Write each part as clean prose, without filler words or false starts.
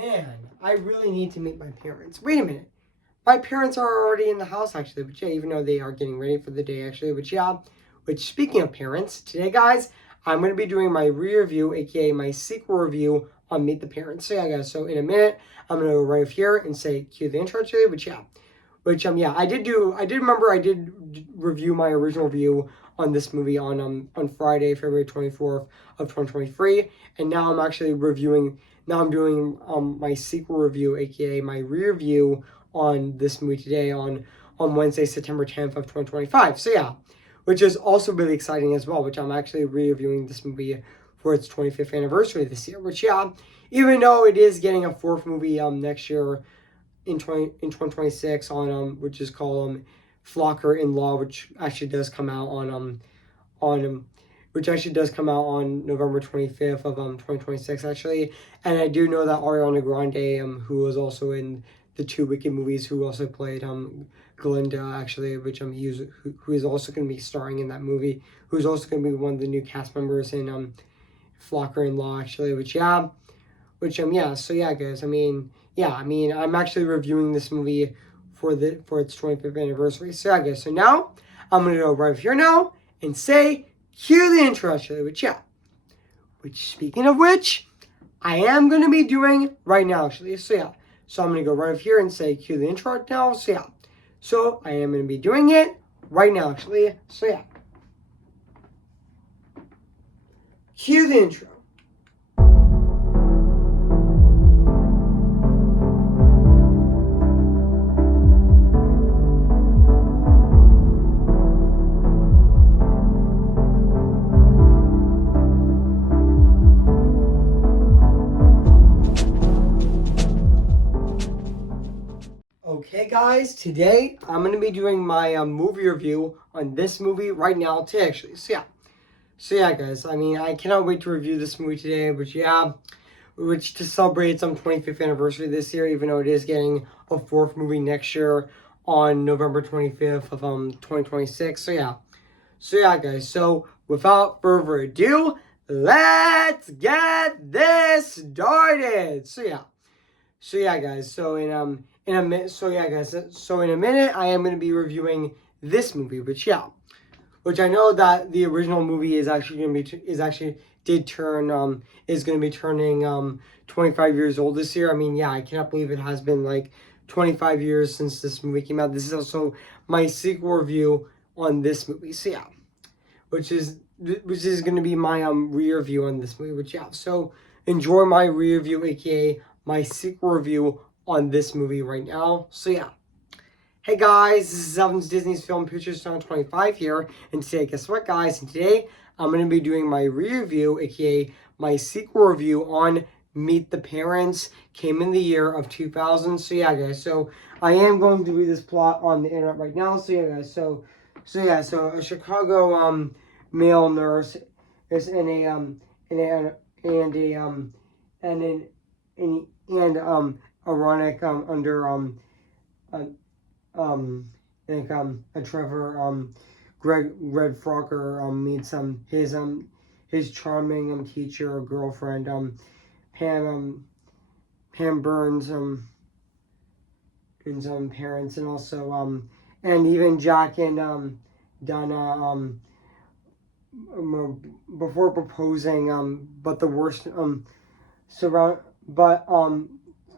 Man, I really need to meet my parents. Wait a minute. My parents are already in the house, actually, but yeah, even though they are getting ready for the day, actually, but yeah. Which, speaking of parents, today, guys, I'm going to be doing my re-review, aka my sequel review on Meet the Parents. So yeah, guys, so in a minute, I'm going to go right here and say cue the intro to it, but yeah. Which, yeah, I did review my original review on this movie on Friday, February 24th of 2023, and now I'm actually now I'm doing my sequel review, aka my re-review on this movie today on Wednesday, September 10th of 2025. So yeah, which is also really exciting as well, which I'm actually re-reviewing this movie for its 25th anniversary this year, which yeah, even though it is getting a fourth movie next year, in 2026 on which is called Flocker in Law, which actually does come out on which actually does come out on November 25th of 2026 actually. And I do know that Ariana Grande who was also in the two Wicked movies, who also played Glinda actually, which who is also going to be starring in that movie, who's also going to be one of the new cast members in Flocker in Law actually, which yeah, yeah, so yeah, guys, I'm actually reviewing this movie for its 25th anniversary. So yeah, guys, so now I'm gonna go right here now and say cue the intro actually, which speaking of which, I am gonna be doing right now actually. So yeah, so I'm gonna go right here and say cue the intro right now. So yeah, so I am gonna be doing it right now actually. So yeah, cue the intro. Okay guys, today I'm going to be doing my movie review on this movie right now today actually. So yeah guys, I cannot wait to review this movie today, which to celebrate its 25th anniversary this year, even though it is getting a fourth movie next year on November 25th of 2026. So yeah guys, so without further ado, let's get this started. So yeah guys, so in a minute, so in a minute I am going to be reviewing this movie, which I know that the original movie is actually going to be is going to be turning 25 years old this year. I cannot believe it has been like 25 years since this movie came out. This is also my sequel review on this movie. So yeah, which is going to be my re-review on this movie, so enjoy my re-review, aka my sequel review on this movie right now. So yeah. Hey guys, this is Evan's Disney's Film Pictures Channel 25 here, and today, guess what guys, and today I'm going to be doing my re-review, aka my sequel review on Meet the Parents, came in the year of 2000. So yeah guys, so I am going to read this plot on the internet right now. So yeah guys, so a Chicago male nurse is in a ironic under a Trevor Greg Red Frocker meets his charming teacher girlfriend Pam Burns and some parents, and also and even Jack and Donna before proposing, but the worst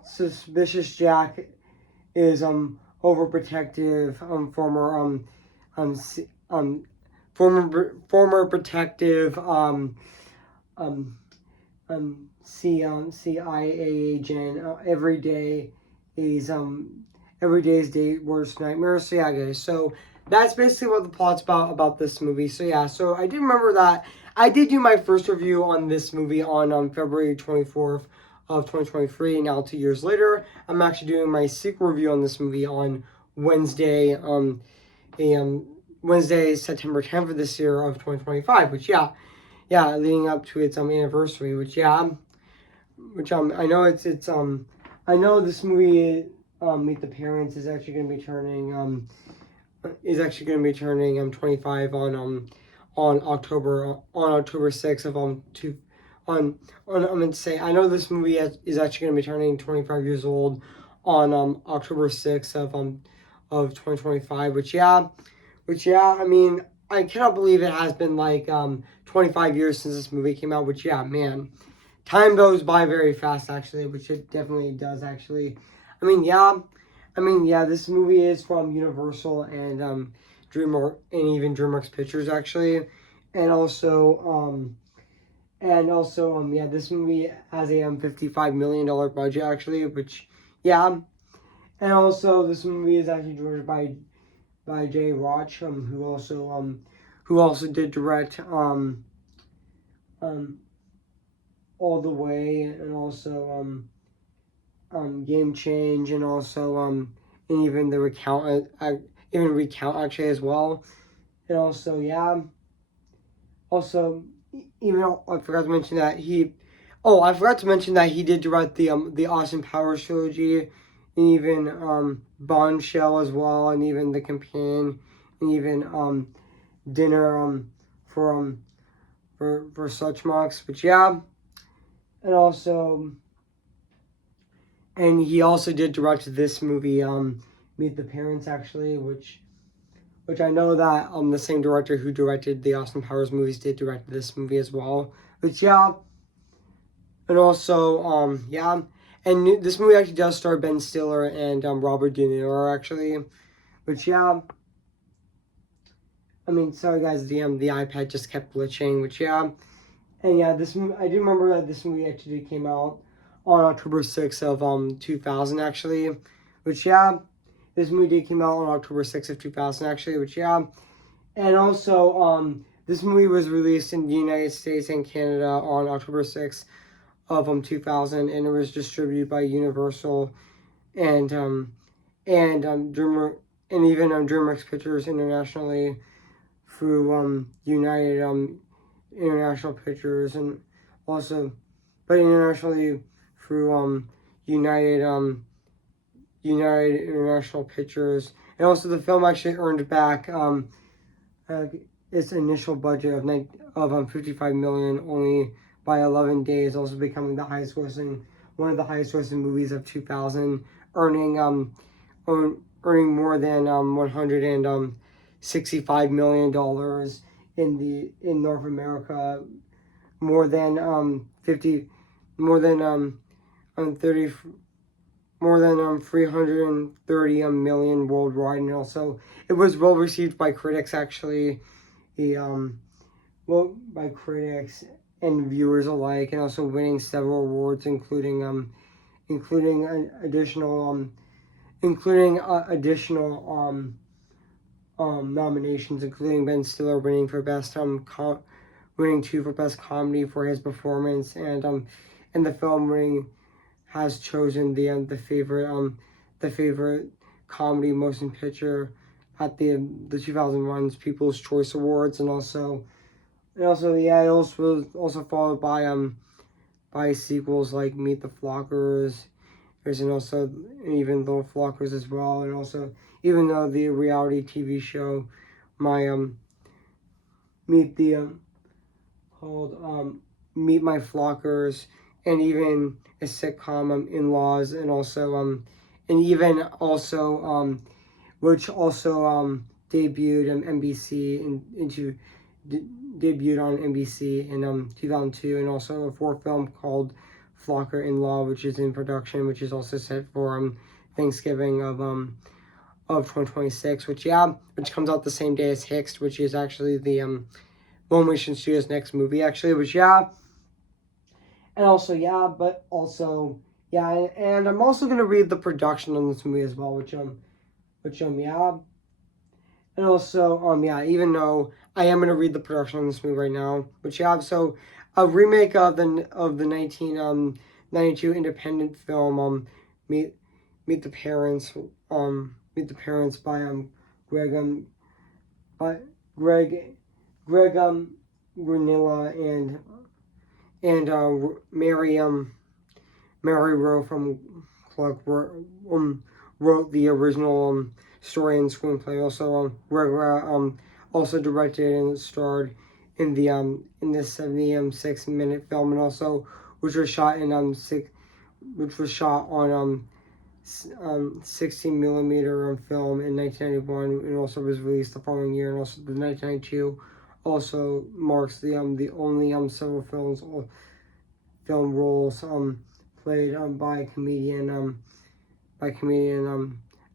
suspicious Jack is overprotective former protective CIA agent. Every day is his day worst nightmare. So yeah guys, so that's basically what the plot's about this movie. So yeah, so I did remember that I did do my first review on this movie on February 24th of 2023. Now 2 years later, I'm actually doing my sequel review on this movie on Wednesday, Wednesday, September 10th of this year of 2025, which leading up to its anniversary, I know I know this movie Meet the Parents is actually going to be turning 25 on October 6th of I'm going to say, I know this movie is actually going to be turning 25 years old on October 6th of 2025, which yeah, I mean, I cannot believe it has been like 25 years since this movie came out, which yeah, man, time goes by very fast actually, which it definitely does actually. I mean, yeah, this movie is from Universal and DreamWorks and even DreamWorks Pictures actually, and also, yeah, this movie has a $55 million budget actually, which, yeah, and also this movie is actually directed by Jay Roach, who also did direct um All the Way, and also Game Change, and also and even the Recount actually as well, and also yeah, also even I forgot to mention that he. Oh, I forgot to mention that he did direct the Austin Powers trilogy, and even Bombshell as well, and even The Companion, and even Dinner for Such Marks. But yeah, and also and he also did direct this movie, Meet the Parents actually, which I know that the same director who directed the Austin Powers movies did direct this movie as well. Which yeah, and also yeah, and this movie actually does star Ben Stiller and Robert De Niro actually. Which yeah, I mean, sorry guys, the iPad just kept glitching. Which yeah, and yeah, this I do remember that this movie actually came out on October 6th of 2000 actually. Which yeah, this movie came out on October 6th of 2000 actually. Which yeah, and also this movie was released in the United States and Canada on October 6th of 2000, and it was distributed by Universal and Dreamer and even DreamWorks Pictures internationally through United International Pictures, and also but internationally through United International Pictures, and also the film actually earned back its initial budget of 55 million only by 11 days, also becoming one of the highest grossing movies of 2000, earning more than 165 million dollars in North America, more than 50 more than 30 more than 330 million worldwide, and also it was well received by critics actually, by critics and viewers alike, and also winning several awards, including additional nominations, including Ben Stiller winning for best winning two for best comedy for his performance, and the film winning has chosen the favorite comedy motion picture at the 2001's People's Choice Awards, and also yeah, it was also followed by sequels like Meet the Flockers. There's also even Little Flockers as well, and also even though the reality TV show Meet the called Meet My Flockers, and even a sitcom In-Laws, and also and even also which also debuted on NBC debuted on NBC in 2002, and also a fourth film called Flocker In-Law, which is in production, which is also set for Thanksgiving of 2026, which comes out the same day as Hicked, which is actually the Motion Studios' next movie actually, which yeah. And also, yeah, but also, yeah, and I'm also gonna read the production on this movie as well, yeah, and also, yeah, even though I am gonna read the production on this movie right now, which yeah, so a remake of the 1992 independent film, Meet the Parents, Meet the Parents by Greg by Greg Granilla and Mary Rowe from Clark wrote the original story and screenplay. Also, Greg also directed and starred in this 76-minute film, and also which was shot in which was shot on 16 millimeter film in 1991, and also was released the following year, and also the 1992 also marks the only several film roles played by comedian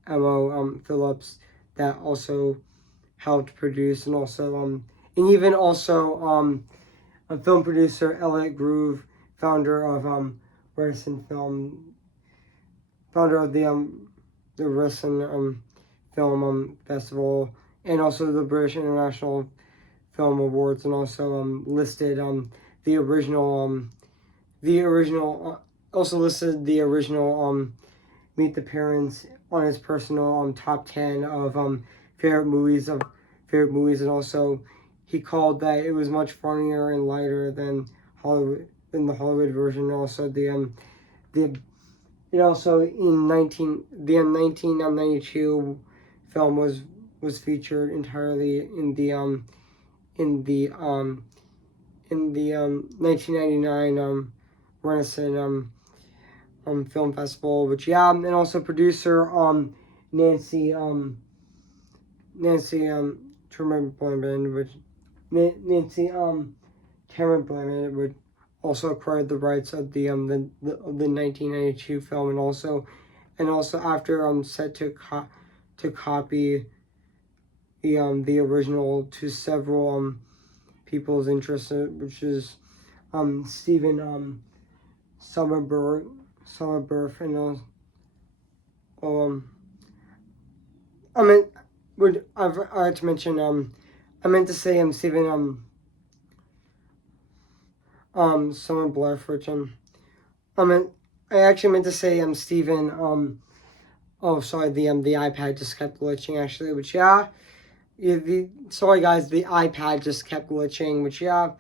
Mo Phillips, that also helped produce, and also and even also a film producer Elliot Groove, founder of Ryerson Film, founder of the Ryerson Film Festival, and also the British International Film Awards, and also listed the original also listed the original Meet the Parents on his personal top 10 of favorite movies, and also he called that it was much funnier and lighter than the Hollywood version. And also and also in 1992 film was featured entirely in the 1999 Renison Film Festival, which and also producer Nancy Cameron Blandman, which Nancy Cameron Blandman would also acquired the rights of the 1992 film, and also after set to copy the original to several people's interests, which is Stephen Somerberg, and I had to mention I meant to say Stephen Somerberg, which I actually meant to say Stephen oh sorry, the iPad just kept glitching actually, which sorry guys, the iPad just kept glitching, which also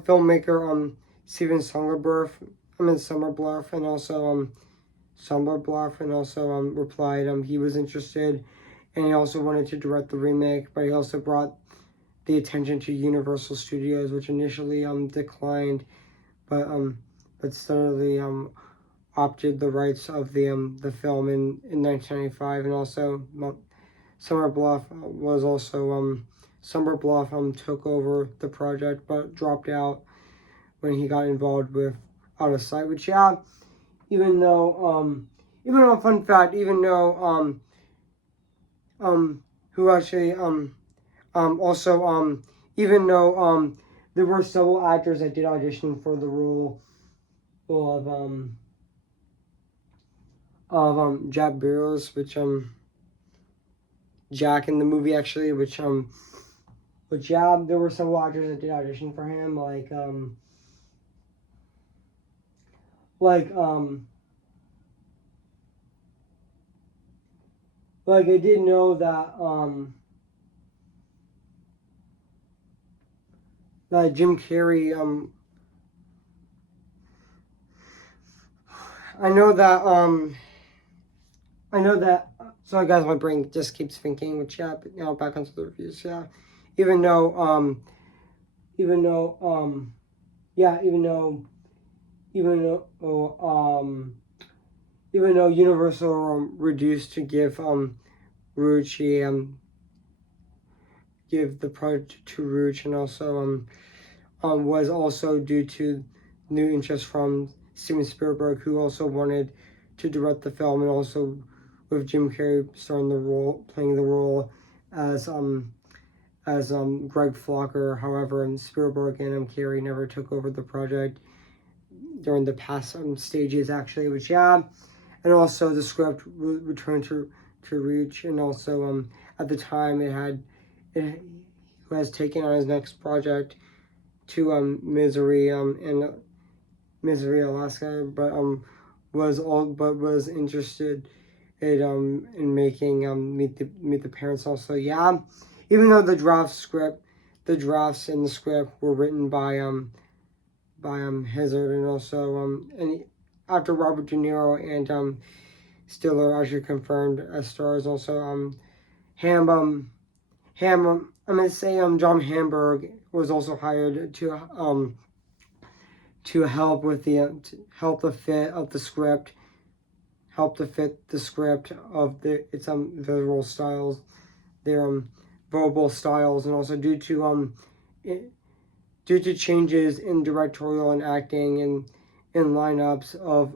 filmmaker Steven Soderbergh, Somerbergh, and also Somerbergh, and also replied he was interested, and he also wanted to direct the remake, but he also brought the attention to Universal Studios, which initially declined, but steadily opted the rights of the film in 1995, and also Somerbergh was also Somerbergh took over the project, but dropped out when he got involved with Out of Sight, which even though fun fact, even though who actually also even though there were several actors that did audition for the role of Jack Burrows, which Jack in the movie actually, which there were several actors that did audition for him, I did know that Jim Carrey I know that sorry guys, my brain just keeps thinking, which but now back onto the reviews, even though even though Universal reduced to give Rucci give the project to Rucci, and also was also due to new interest from Steven Spielberg, who also wanted to direct the film, and also with Jim Carrey playing the role as Greg Flocker. However, Spielberg and Carrey never took over the project during the past stages actually, which and also the script returned to Reach, and also at the time it has taken on his next project to Misery in Misery, Alaska, but was interested in making Meet the Parents also. Even though the drafts in the script were written by Hazard, and also and after Robert De Niro and Stiller actually confirmed as stars, also I'm gonna say John Hamburg was also hired to help with to help the fit of the script, help to fit the script of its visual styles, their verbal styles, and also due to changes in directorial and acting and in lineups of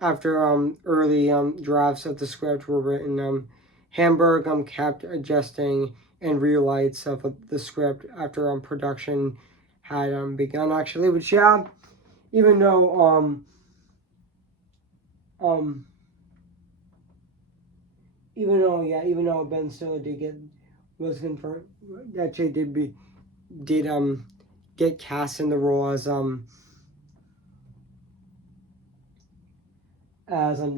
after early drafts of the script were written. Hamburg kept adjusting and rewrites of the script after production had begun actually, which yeah, even though um even though Ben Stiller was confirmed, actually did get cast in the role as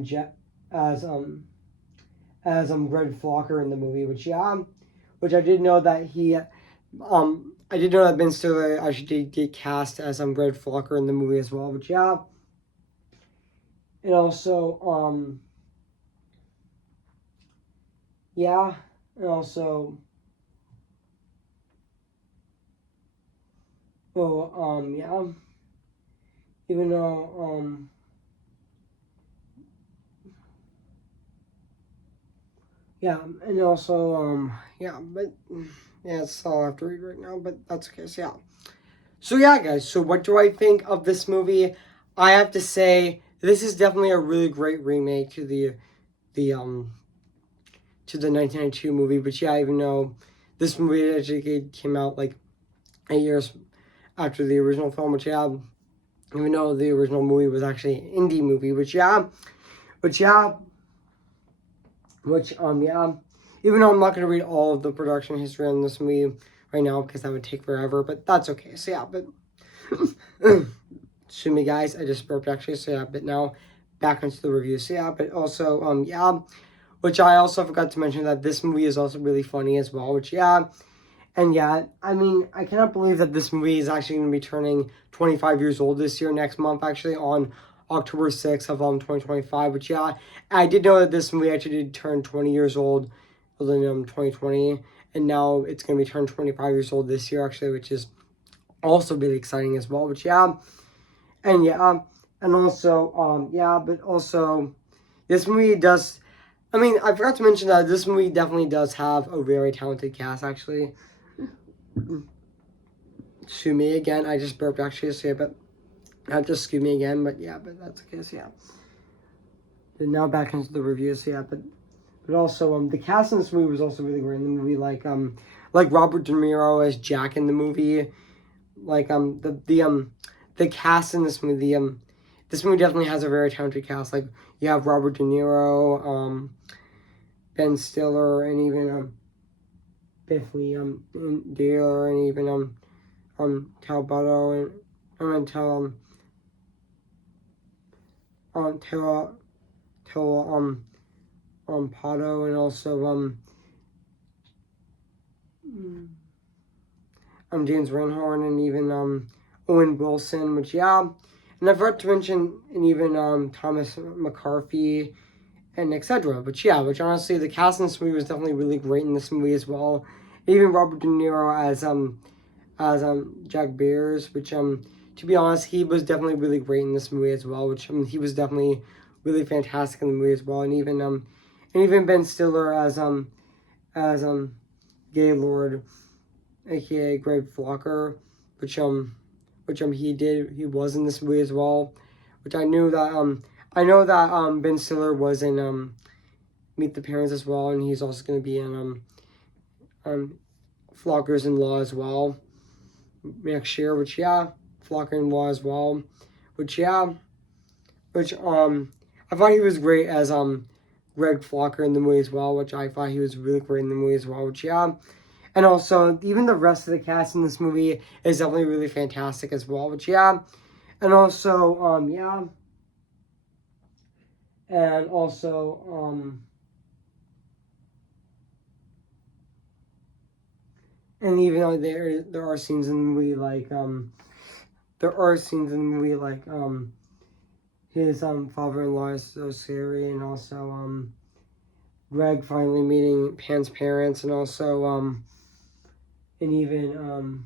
Je- as Greg Flocker in the movie, which I did know that I did know that Ben Stiller actually did get cast as Greg Flocker in the movie as well, which yeah, and also yeah, and also yeah, even though yeah, and also yeah, but yeah, it's all I have to read right now, but that's okay. So yeah, guys. So what do I think of this movie? I have to say this is definitely a really great remake to the 1992 movie. But yeah, even though this movie actually came out like 8 years after the original film, which yeah, even though the original movie was actually an indie movie, which yeah, yeah, even though I'm not gonna read all of the production history on this movie right now because that would take forever, but that's okay. So yeah, but excuse me guys, I just burped actually, so yeah, but now back into the review. So yeah, but also yeah, which I also forgot to mention that this movie is also really funny as well, which yeah, and yeah, I mean, I cannot believe that this movie is actually going to be turning 25 years old this year, next month, actually, on October 6th of 2025. But yeah, I did know that this movie actually did turn 20 years old in 2020, and now it's going to be turned 25 years old this year, actually, which is also really exciting as well. But yeah, and yeah, and also, yeah, but also, this movie does. I mean, I forgot to mention that this movie definitely does have a very talented cast, actually. Sue me again. I just burped actually, so yeah, but not just excuse me again, but yeah, but that's okay, so yeah. Then now back into the review, so yeah, but also the cast in this movie was also really great in the movie, like Robert De Niro as Jack in the movie, like the cast in this movie, this movie definitely has a very talented cast. Like you have Robert De Niro, Ben Stiller, and even Biffy Taylor, and even Talbotto, and Tal Tal Pato, and also James Renhorn, and even Owen Wilson, which yeah, and I forgot to mention, and even Thomas McCarthy, and etc. But yeah, which honestly, the cast in this movie was definitely really great in this movie as well. Even Robert De Niro as Jack Beers, which to be honest, he was definitely really great in this movie as well. Which he was definitely really fantastic in the movie as well. And even Ben Stiller as Gaylord, aka Greg Flocker, which he was in this movie as well. Which I know that Ben Stiller was in Meet the Parents as well, and he's also going to be in Flocker's in Law as well next year, which yeah, Flocker in Law as well, which yeah, which I thought he was great as Greg Flocker in the movie as well, which I thought he was really great in the movie as well, which yeah, and also even the rest of the cast in this movie is definitely really fantastic as well, which yeah, and also yeah, and also and even though there are scenes in the movie there are scenes in the movie like his father-in-law is so scary, and also Greg finally meeting Pan's parents, and also and even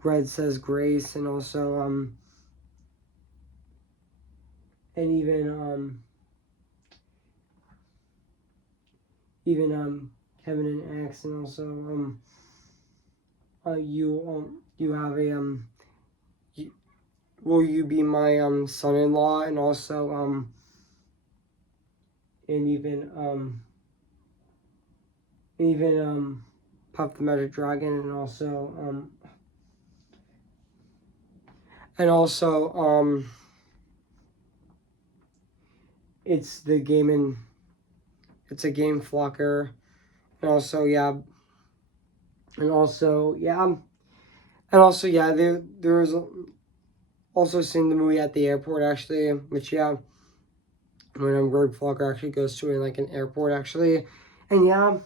Greg says grace, and also and even Kevin and X, and also you have a will you be my son-in-law, and also and even Puff the Magic Dragon, and also it's the game, and it's a game flocker, and also yeah, and also yeah, there's also seeing the movie at the airport actually, which yeah, when Greg Flocker actually goes to like an airport actually, and yeah,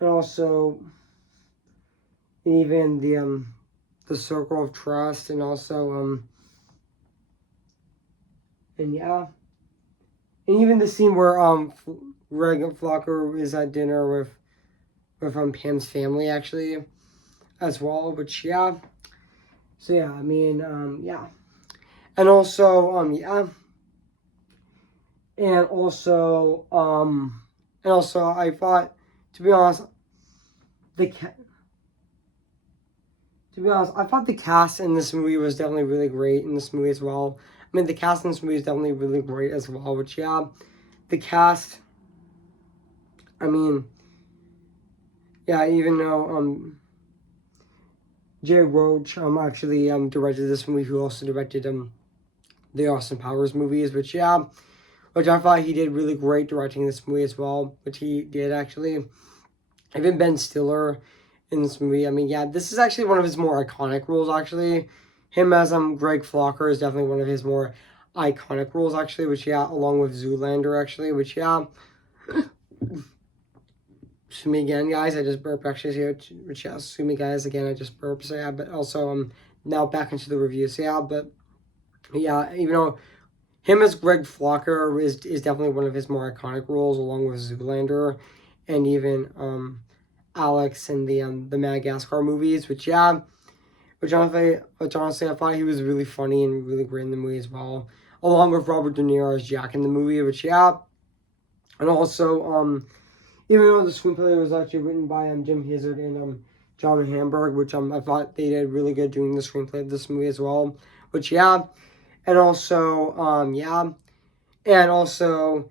and also even the circle of trust, and also and yeah, and even the scene where Greg Flocker is at dinner with Pam's family actually as well, which yeah, so yeah, I mean yeah, and also yeah, and also I thought, to be honest, the I thought the cast in this movie was definitely really great in this movie as well. I mean, the cast in this movie is definitely really great as well, which yeah, the cast, I mean, yeah, even though Jay Roach actually directed this movie, who also directed the Austin Powers movies, which yeah, which I thought he did really great directing this movie as well, which he did actually. Even Ben Stiller in this movie, I mean, yeah, this is actually one of his more iconic roles actually. Him as Greg Flocker is definitely one of his more iconic roles actually, which yeah, along with Zoolander actually, which yeah. Sue me again, guys. I just burped actually here, which yeah, sue me guys again. I just burped, so yeah. But also now back into the review, so yeah. But yeah, even though him as Greg Flocker is definitely one of his more iconic roles, along with Zoolander, and even Alex in the Madagascar movies, which yeah, which honestly I thought he was really funny and really great in the movie as well, along with Robert De Niro as Jack in the movie, which yeah, and also even though the screenplay was actually written by Jim Hazard and John Hamburg, which I thought they did really good doing the screenplay of this movie as well, which yeah, and also yeah, and also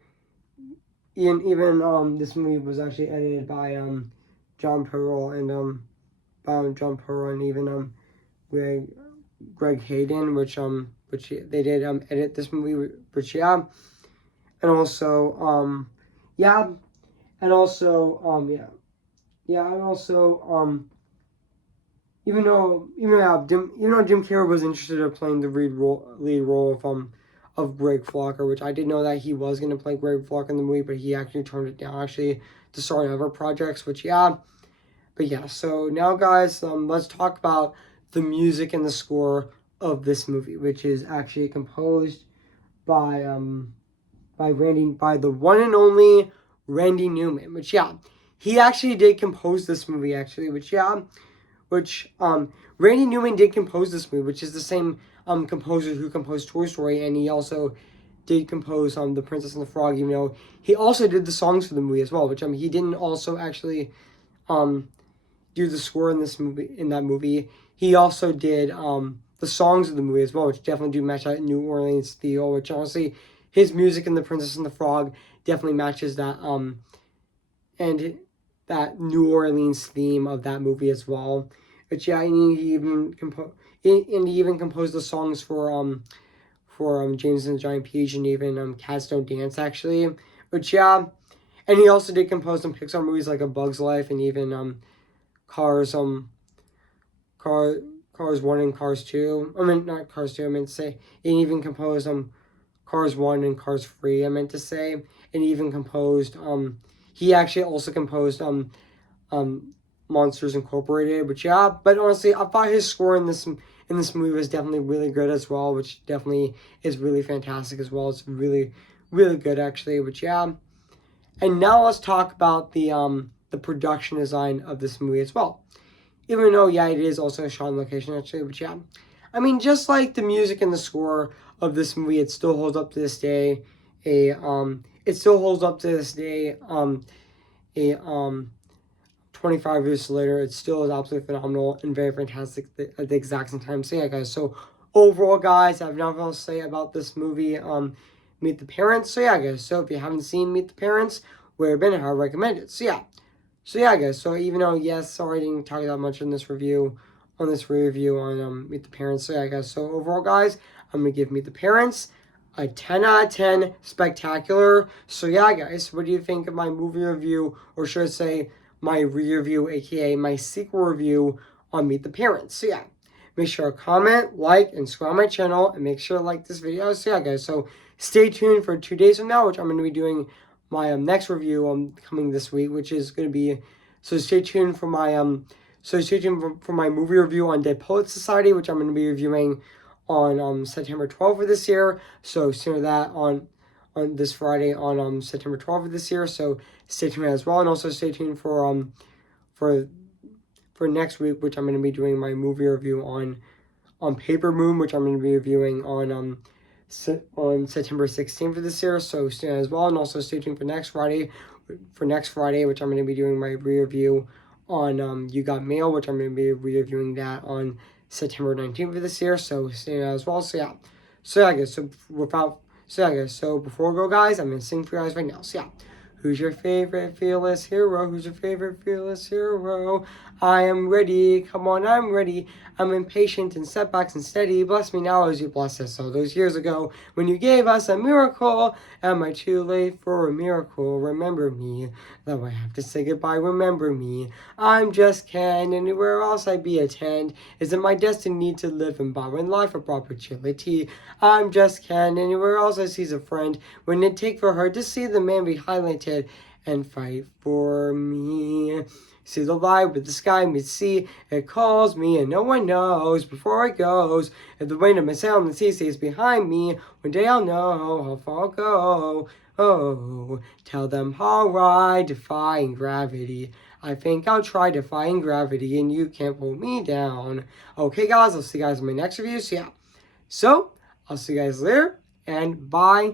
even this movie was actually edited by John Pearl and John Pearl, and even Greg Hayden, which they did edit this movie, which yeah, and also yeah, and also yeah, and also even though Jim Carrey was interested in playing the lead role of Greg Flocker, which I did know that he was gonna play Greg Flocker in the movie, but he actually turned it down actually to start other projects, which yeah. But yeah, so now guys, let's talk about the music and the score of this movie, which is actually composed by the one and only Randy Newman, which yeah, he actually did compose this movie actually, which yeah, Randy Newman did compose this movie, which is the same composer who composed Toy Story, and he also did compose The Princess and the Frog, even though he also did the songs for the movie as well, which he didn't also actually do the score in that movie. He also did the songs of the movie as well, which definitely do match that New Orleans feel, which honestly his music in The Princess and the Frog definitely matches that and that New Orleans theme of that movie as well. But yeah, and he even composed the songs for James and the Giant Peach, and even Cats Don't Dance actually. Which yeah, and he also did compose some Pixar movies like A Bug's Life, and even Cars Cars 1 and Cars 2. I mean, not Cars 2, I meant to say. And even composed Cars 1 and Cars 3, I meant to say. And even composed he actually also composed Monsters Incorporated, which yeah, but honestly I thought his score in in this movie was definitely really good as well, which definitely is really fantastic as well. It's really, really good actually, which yeah. And now let's talk about the production design of this movie as well. Even though, yeah, it is also shot on location actually, but yeah. I mean, just like the music and the score of this movie, it still holds up to this day. It still holds up to this day. A 25 years later, it still is absolutely phenomenal and very fantastic at the exact same time. So yeah, guys. So overall, guys, I have nothing else to say about this movie. Meet the Parents. So yeah, guys. So if you haven't seen Meet the Parents, where have been, I recommend it. So yeah. So yeah, guys. So even though yes, sorry I didn't talk that much in this review, on Meet the Parents. So yeah, guys. So overall, guys, I'm gonna give Meet the Parents a 10 out of 10 spectacular. So yeah, guys, what do you think of my movie review, or should I say my re-review, aka my sequel review on Meet the Parents? So yeah, make sure to comment, like, and subscribe to my channel, and make sure to like this video. So yeah, guys. So stay tuned for 2 days from now, which I'm going to be doing my next review coming this week, which is going to be, so stay tuned for my for my movie review on Dead Poets Society, which I'm going to be reviewing on September 12th of this year. So sooner that on this Friday on September 12th of this year. So stay tuned as well, and also stay tuned for next week, which I'm going to be doing my movie review on Paper Moon, which I'm going to be reviewing on September 16th of this year. So stay tuned as well, and also stay tuned for next Friday, which I'm going to be doing my re-review on You Got Mail, which I'm going to be re-reviewing that on September 19th of this year. So stay tuned as well. So yeah. So yeah, guys. So before we go, guys, I'm going to sing for you guys right now. So yeah. Who's your favorite fearless hero? Who's your favorite fearless hero? I am ready. Come on, I'm ready. I'm impatient in setbacks and steady. Bless me now as you blessed us all those years ago when you gave us a miracle. Am I too late for a miracle? Remember me. Though I have to say goodbye, remember me. I'm just Ken. Anywhere else I be attend. Is it my destiny to live and bow in life of opportunity? I'm just Ken. Anywhere else I sees a friend. Wouldn't it take for her to see the man be highlighted and fight for me? See the light with the sky meets sea, it calls me and no one knows before it goes. If the wind of my sail and the sea stays behind me, one day I'll know how far I'll go. Oh, tell them how I defying gravity. I think I'll try defying gravity and you can't pull me down. Okay guys, I'll see you guys in my next review. So yeah. So I'll see you guys later and bye.